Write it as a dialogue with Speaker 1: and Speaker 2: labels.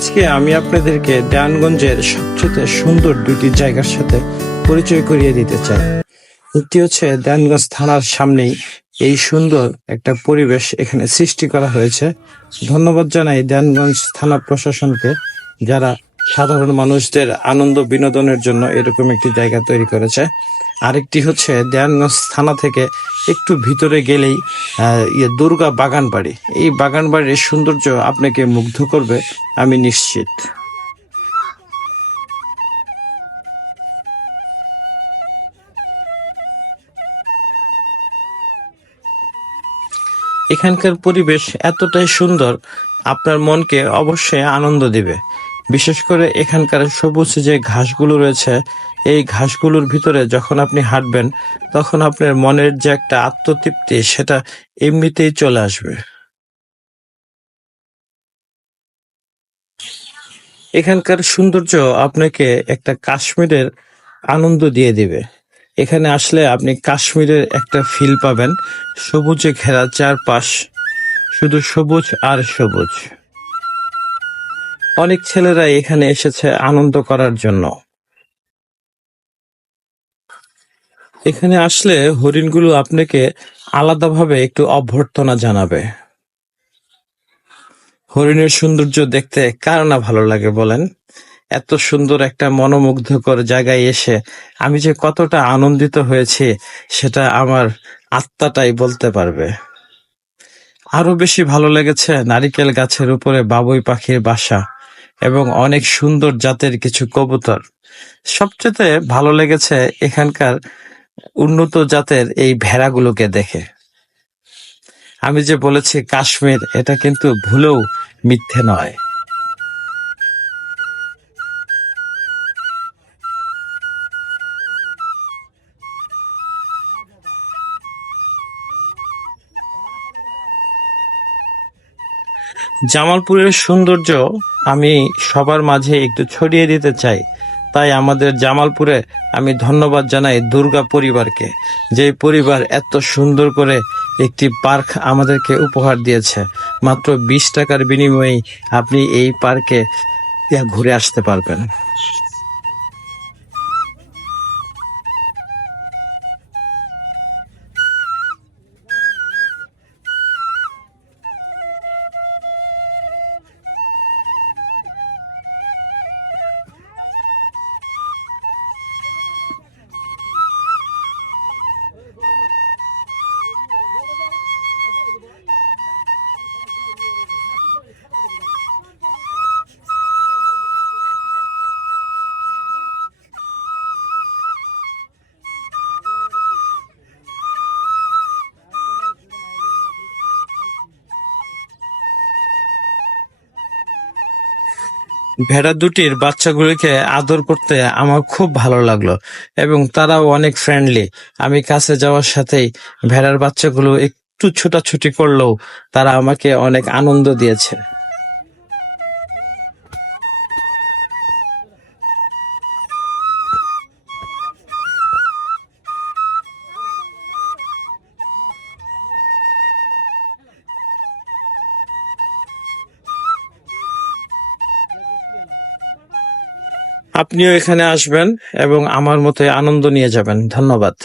Speaker 1: আজকে আমি আপনাদেরকে দেয়ানগঞ্জের সবচেয়ে সুন্দর দুটি জায়গার সাথে পরিচয় করিয়ে দিতে চাই। একটি হচ্ছে দেয়ানগঞ্জ থানার সামনেই এই সুন্দর একটা পরিবেশ এখানে সৃষ্টি করা হয়েছে। ধন্যবাদ জানাই দেয়ানগঞ্জ থানা প্রশাসনকে, যারা সাধারণ মানুষদের আনন্দ বিনোদনের জন্য এরকম একটি জায়গা তৈরি করেছে। আরেকটি হচ্ছে দেয়ানগঞ্জ থানা থেকে একটু ভিতরে গেলেই ইয়ে দুর্গা বাগান বাড়ি এই বাগান বাড়ির সৌন্দর্য আপনাকে মুগ্ধ করবে, আমি নিশ্চিত। এখানকার পরিবেশ এতটাই সুন্দর, আপনার মনকে অবশ্যই আনন্দ দিবে। বিশেষ করে এখানকার সবুজ যে ঘাসগুলো রয়েছে এই ঘাসগুলোর ভিতরে যখন আপনি হাঁটবেন, তখন আপনার মনের যে একটা আত্মতৃপ্তি, সেটা এমনিতেই চলে আসবে। এখানকার সৌন্দর্য আপনাকে একটা কাশ্মীরের আনন্দ দিয়ে দিবে। এখানে আসলে আপনি কাশ্মীরের একটা ফিল পাবেন। সবুজে ঘেরা চারপাশ, শুধু সবুজ আর সবুজ। অনেক ছেলেরা এখানে এসেছে আনন্দ করার জন্য। এখানে আসলে হরিণগুলো আপনাকে আলাদাভাবে একটু অভ্যর্থনা জানাবে। হরিণের সৌন্দর্য দেখতে কার না ভালো লাগে বলেন? এত সুন্দর একটা মনোমুগ্ধকর জায়গায় এসে আমি যে কতটা আনন্দিত হয়েছি, সেটা আমার আত্মাটাই বলতে পারবে। আরও বেশি ভালো লেগেছে নারিকেল গাছের উপরে বাবুই পাখির বাসা এবং অনেক সুন্দর জাতের কিছু কবুতর। সবচেয়ে ভালো লেগেছে এখানকার উন্নত জাতের এই ভেড়াগুলোকে দেখে। আমি যে বলেছি কাশ্মীর, এটা কিন্তু ভুলেও মিথ্যে নয়। জামালপুরের সৌন্দর্য আমি সবার মাঝে একটু ছড়িয়ে দিতে চাই। তাই আমাদের জামালপুরে আমি ধন্যবাদ জানাই দুর্গা পরিবারকে। যে পরিবার এত সুন্দর করে একটি পার্ক আমাদেরকে উপহার দিয়েছে। মাত্র বিশ টাকার বিনিময়ে আপনি এই পার্কে ঘুরে আসতে পারবেন। ভেড়া দুটির বাচ্চাগুলিকে আদর করতে আমার খুব ভালো লাগল এবং তারাও অনেক ফ্রেন্ডলি আমি কাছে যাওয়ার সাথেই ভেড়ার বাচ্চাগুলো একটু ছোটাছুটি করলেও তারা আমাকে অনেক আনন্দ দিয়েছে। আপনিও এখানে আসবেন এবং আমার মতে আনন্দ নিয়ে যাবেন। ধন্যবাদ।